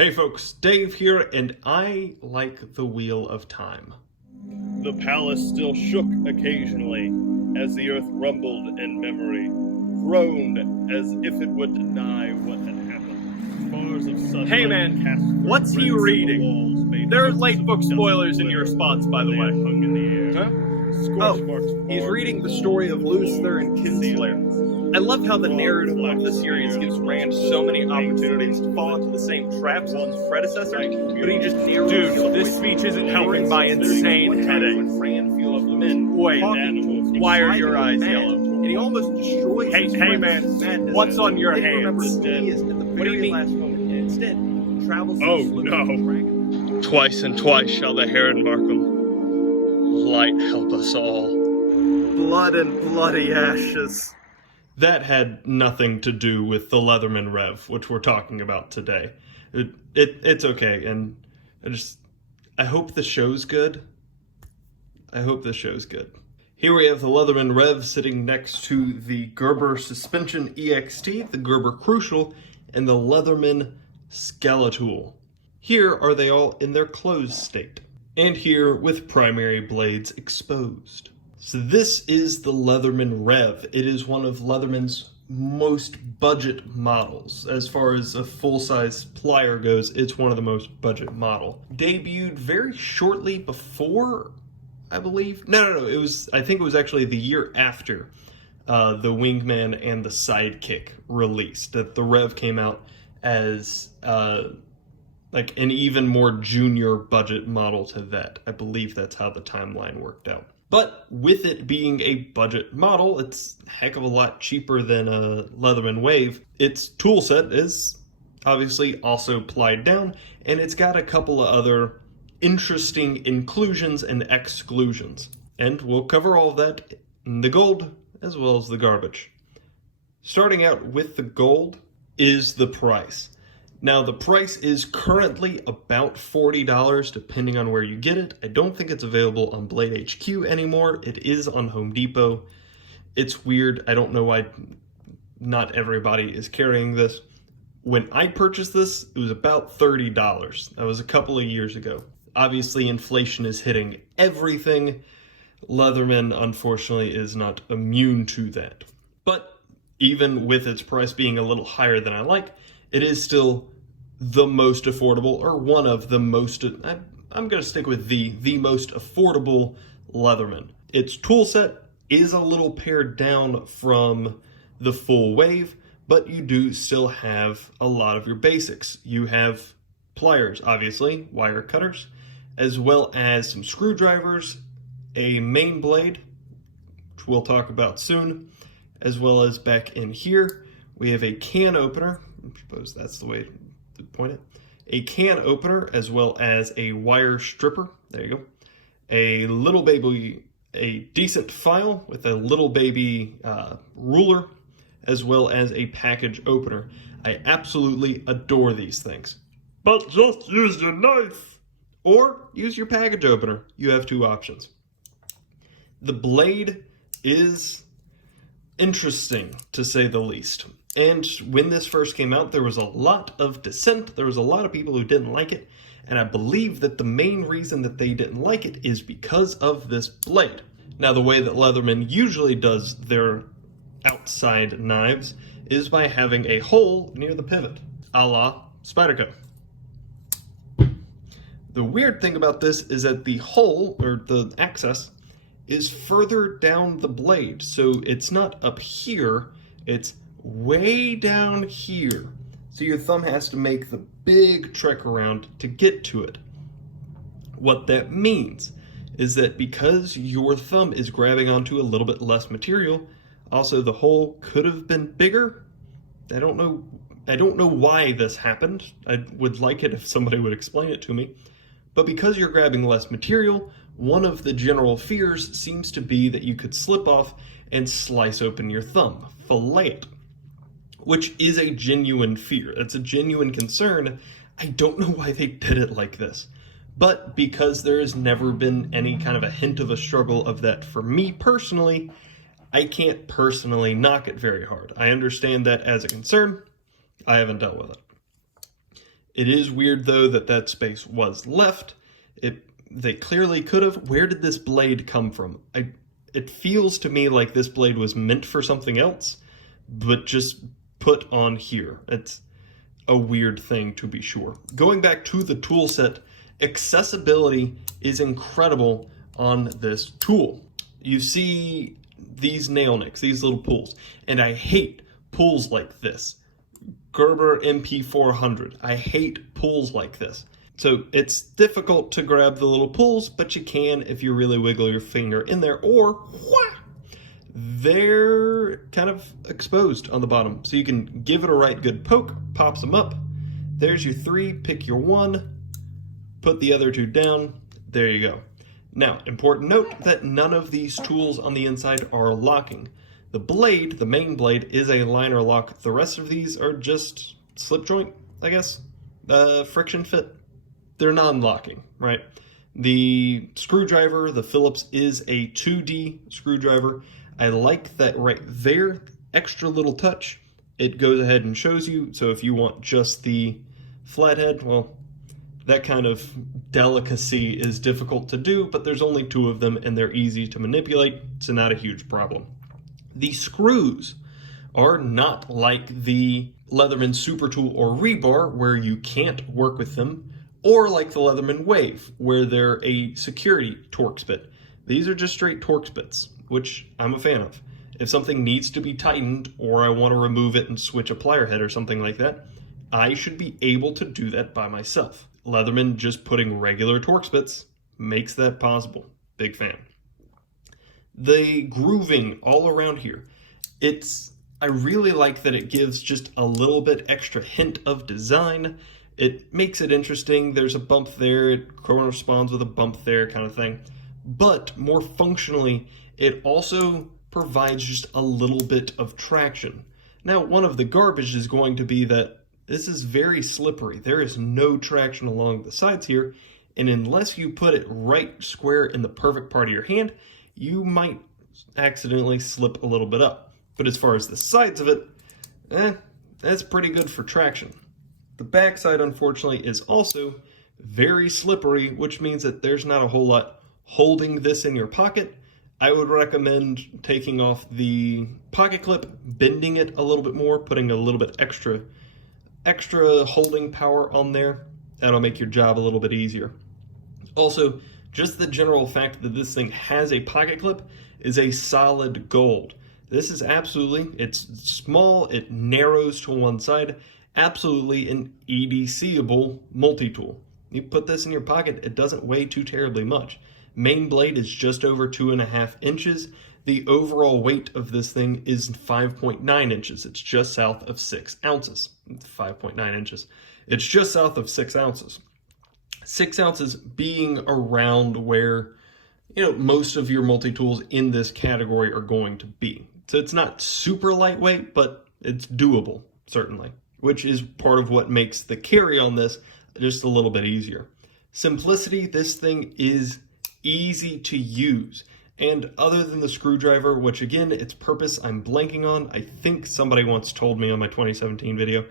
Hey folks, Dave here, and I like the Wheel of Time. The palace still shook occasionally as the earth rumbled in memory, groaned as if it would deny what had happened. Bars of sunlight Hey man, cast what's he rents in the reading? walls made There are wisps late of book dust spoilers in glitter your response, by the they way. hung in the air. Huh? Scorch marks He's marked reading the story of Luther and Kinslayer. ceilings. I love how the narrative of the series gives Rand so many opportunities to fall into the same traps as his predecessor, but he just narrows. Dude, this speech isn't helping my insane headache. Wait, why are your eyes yellow? And he almost destroys his Hey friend's man, madness. what's on your Then he remembers hands? who he is at the What do you very mean? last moment, and instead travels to Oh, the slip of no. the dragon. Twice and twice shall the Heron Markham light help us all. Blood and bloody ashes. That had nothing to do with the Leatherman Rev, which we're talking about today. It's okay, and I hope the show's good. Here we have the Leatherman Rev sitting next to the Gerber Suspension EXT, the Gerber Crucial, and the Leatherman Skeletal. Here are they all in their closed state, and here with primary blades exposed. So this is the Leatherman Rev. It is one of Leatherman's most budget models. As far as a full-size plier goes, it's one of the most budget model. Debuted very shortly before, I believe. No. I think it was actually the year after the Wingman and the Sidekick released. That the Rev came out as like an even more junior budget model to that. I believe that's how the timeline worked out. But with it being a budget model, it's a heck of a lot cheaper than a Leatherman Wave. Its toolset is obviously also plied down, and it's got a couple of other interesting inclusions and exclusions. And we'll cover all of that in the gold as well as the garbage. Starting out with the gold is the price. Now, the price is currently about $40, depending on where you get it. I don't think it's available on Blade HQ anymore. It is on Home Depot. It's weird. I don't know why not everybody is carrying this. When I purchased this, it was about $30. That was a couple of years ago. Obviously, inflation is hitting everything. Leatherman, unfortunately, is not immune to that. But even with its price being a little higher than I like, it is still the most affordable, or one of the most, I'm going to stick with the most affordable Leatherman. Its toolset is a little pared down from the full Wave, but you do still have a lot of your basics. You have pliers, obviously, wire cutters, as well as some screwdrivers, a main blade, which we'll talk about soon, as well as back in here, we have a can opener. I suppose that's the way to point it. A can opener, as well as a wire stripper. There you go. A decent file with a little baby ruler, as well as a package opener. I absolutely adore these things. But just use your knife! Or use your package opener. You have two options. The blade is interesting, to say the least. And when this first came out, there was a lot of dissent. There was a lot of people who didn't like it. And I believe that the main reason that they didn't like it is because of this blade. Now, the way that Leatherman usually does their outside knives is by having a hole near the pivot, a la Spyderco. The weird thing about this is that the hole, or the access, is further down the blade. So it's not up here, it's way down here. So your thumb has to make the big trek around to get to it. What that means is that because your thumb is grabbing onto a little bit less material, also the hole could have been bigger. I don't know why this happened. I would like it if somebody would explain it to me. But because you're grabbing less material, one of the general fears seems to be that you could slip off and slice open your thumb, fillet it, which is a genuine fear. It's a genuine concern. I don't know why they did it like this. But because there has never been any kind of a hint of a struggle of that for me personally, I can't personally knock it very hard. I understand that as a concern. I haven't dealt with it. It is weird, though, that that space was left. They clearly could have. Where did this blade come from? It feels to me like this blade was meant for something else, but just put on here. It's a weird thing, to be sure. Going back to the tool set, accessibility is incredible on this tool. You see these nail nicks, these little pulls, and I hate pulls like this. Gerber MP400. I hate pulls like this. So it's difficult to grab the little pulls, but you can if you really wiggle your finger in there, or they're kind of exposed on the bottom. So you can give it a right good poke, pops them up. There's your 3, pick your 1, put the other 2 down. There you go. Now, important note that none of these tools on the inside are locking. The blade, the main blade, is a liner lock. The rest of these are just slip joint, I guess, friction fit. They're non-locking, right? The screwdriver, the Phillips, is a 2D screwdriver. I like that right there, extra little touch. It goes ahead and shows you, so if you want just the flathead, well, that kind of delicacy is difficult to do, but there's only 2 of them and they're easy to manipulate, so not a huge problem. The screws are not like the Leatherman Super Tool or Rebar, where you can't work with them, or like the Leatherman Wave, where they're a security Torx bit. These are just straight Torx bits, which I'm a fan of. If something needs to be tightened, or I want to remove it and switch a plier head or something like that, I should be able to do that by myself. Leatherman just putting regular Torx bits makes that possible. Big fan. The grooving all around here, I really like that it gives just a little bit extra hint of design. It makes it interesting. There's a bump there, it corresponds with a bump there kind of thing. But more functionally, it also provides just a little bit of traction. Now, one of the garbage is going to be that this is very slippery. There is no traction along the sides here, and unless you put it right square in the perfect part of your hand, you might accidentally slip a little bit up. But as far as the sides of it, that's pretty good for traction. The backside, unfortunately, is also very slippery, which means that there's not a whole lot holding this in your pocket. I would recommend taking off the pocket clip, bending it a little bit more, putting a little bit extra holding power on there. That'll make your job a little bit easier. Also, just the general fact that this thing has a pocket clip is a solid gold. This is it's small, it narrows to one side, absolutely an EDC-able multi-tool. You put this in your pocket, it doesn't weigh too terribly much. Main blade is just over 2.5 inches. The overall weight of this thing is 5.9 inches. It's just south of 6 ounces. 5.9 inches. It's just south of 6 ounces. 6 ounces being around where, most of your multi-tools in this category are going to be. So it's not super lightweight, but it's doable, certainly, which is part of what makes the carry on this just a little bit easier. Simplicity, this thing is easy to use. And other than the screwdriver, which again, its purpose I'm blanking on, I think somebody once told me on my 2017 video,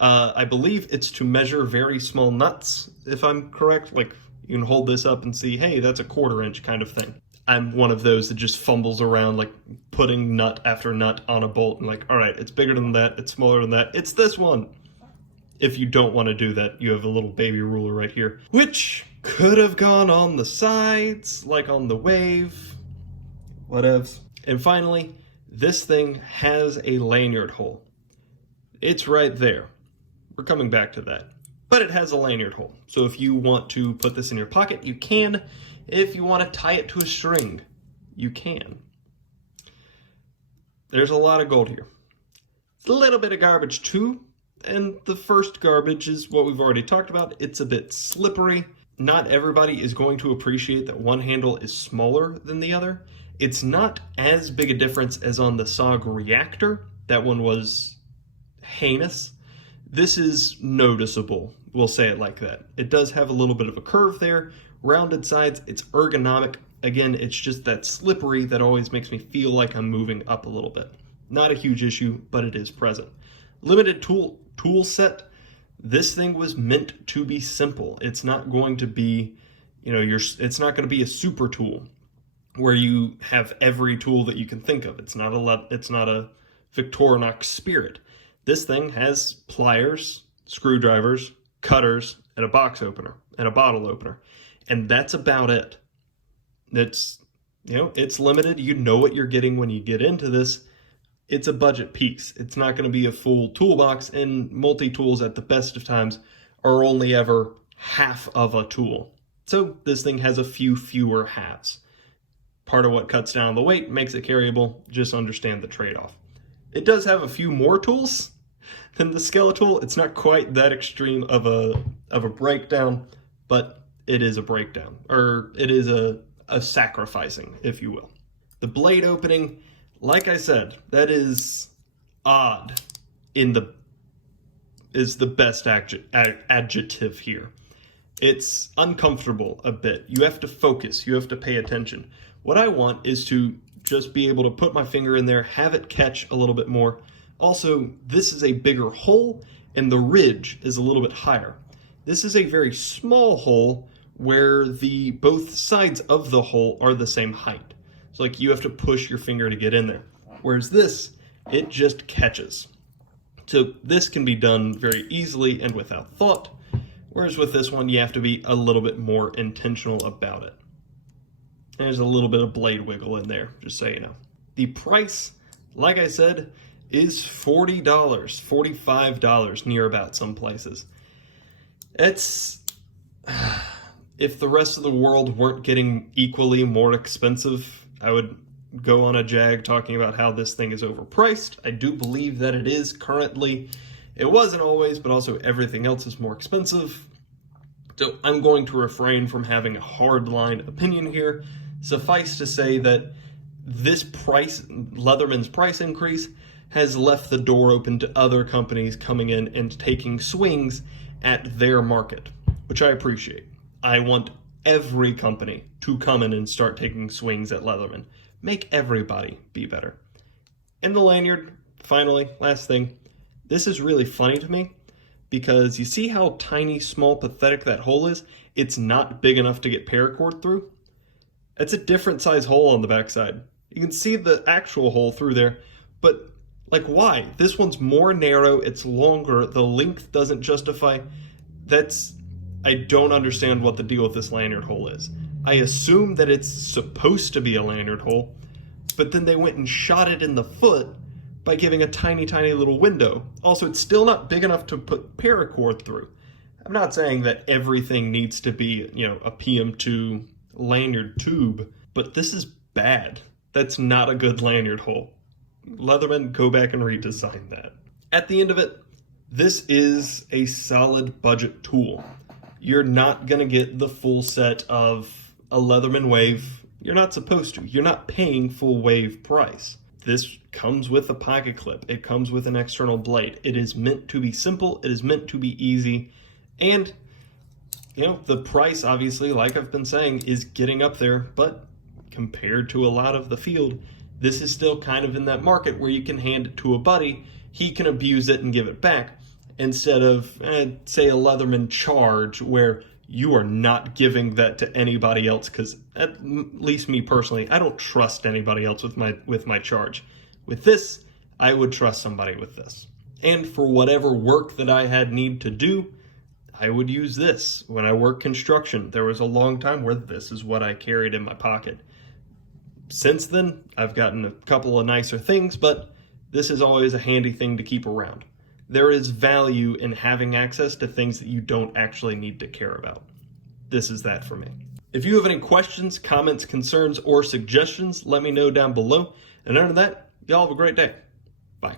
I believe it's to measure very small nuts, if I'm correct. Like, you can hold this up and see, hey, that's a 1/4 inch kind of thing. I'm one of those that just fumbles around, like putting nut after nut on a bolt and like, all right, it's bigger than that, it's smaller than that, it's this one. If you don't want to do that, you have a little baby ruler right here, which could have gone on the sides, like on the Wave, whatevs. And finally, this thing has a lanyard hole. It's right there. We're coming back to that. But it has a lanyard hole. So if you want to put this in your pocket, you can. If you want to tie it to a string, you can. There's a lot of gold here. It's a little bit of garbage too. And the first garbage is what we've already talked about. It's a bit slippery. Not everybody is going to appreciate that one handle is smaller than the other. It's not as big a difference as on the SOG Reactor. That one was heinous. This is noticeable, we'll say it like that. It does have a little bit of a curve there, rounded sides, it's ergonomic. Again, it's just that slippery that always makes me feel like I'm moving up a little bit. Not a huge issue, but it is present. Limited tool set. This thing was meant to be simple. It's not going to be, it's not going to be a super tool where you have every tool that you can think of. It's not a Victorinox Spirit. This thing has pliers, screwdrivers, cutters, and a box opener and a bottle opener. And that's about it. It's limited. You know what you're getting when you get into this. It's a budget piece. It's not going to be a full toolbox, and multi-tools at the best of times are only ever half of a tool. So this thing has a few fewer halves. Part of what cuts down the weight makes it carryable. Just understand the trade-off. It does have a few more tools than the Skeletal. It's not quite that extreme of a breakdown, but it is a breakdown, or it is a sacrificing, if you will. The blade opening, like I said, that is odd is the best adjective here. It's uncomfortable a bit. You have to focus. You have to pay attention. What I want is to just be able to put my finger in there, have it catch a little bit more. Also, this is a bigger hole, and the ridge is a little bit higher. This is a very small hole where both sides of the hole are the same height. So like you have to push your finger to get in there. Whereas this, it just catches. So this can be done very easily and without thought. Whereas with this one, you have to be a little bit more intentional about it. There's a little bit of blade wiggle in there, just so you know. The price, like I said, is $40, $45 near about some places. It's, if the rest of the world weren't getting equally more expensive, I would go on a jag talking about how this thing is overpriced. I do believe that it is currently. It wasn't always, but also everything else is more expensive. So I'm going to refrain from having a hardline opinion here. Suffice to say that this price, Leatherman's price increase, has left the door open to other companies coming in and taking swings at their market, which I appreciate. I want every company to come in and start taking swings at Leatherman. Make everybody be better. And the lanyard, finally, last thing. This is really funny to me because you see how tiny, small, pathetic that hole is? It's not big enough to get paracord through. It's a different size hole on the backside. You can see the actual hole through there, but like why? This one's more narrow, it's longer, the length doesn't justify. I don't understand what the deal with this lanyard hole is. I assume that it's supposed to be a lanyard hole, but then they went and shot it in the foot by giving a tiny, tiny little window. Also, it's still not big enough to put paracord through. I'm not saying that everything needs to be, a PM2 lanyard tube, but this is bad. That's not a good lanyard hole. Leatherman, go back and redesign that. At the end of it, this is a solid budget tool. You're not going to get the full set of a Leatherman Wave. You're not supposed to. You're not paying full Wave price. This comes with a pocket clip. It comes with an external blade. It is meant to be simple. It is meant to be easy. And, the price, obviously, like I've been saying, is getting up there. But compared to a lot of the field, this is still kind of in that market where you can hand it to a buddy. He can abuse it and give it back. Instead of, say, a Leatherman Charge, where you are not giving that to anybody else, because at least me personally, I don't trust anybody else with my Charge. With this, I would trust somebody with this. And for whatever work that I had need to do, I would use this. When I work construction, there was a long time where this is what I carried in my pocket. Since then, I've gotten a couple of nicer things, but this is always a handy thing to keep around. There is value in having access to things that you don't actually need to care about. This is that for me. If you have any questions, comments, concerns, or suggestions, let me know down below. And other than that, y'all have a great day. Bye.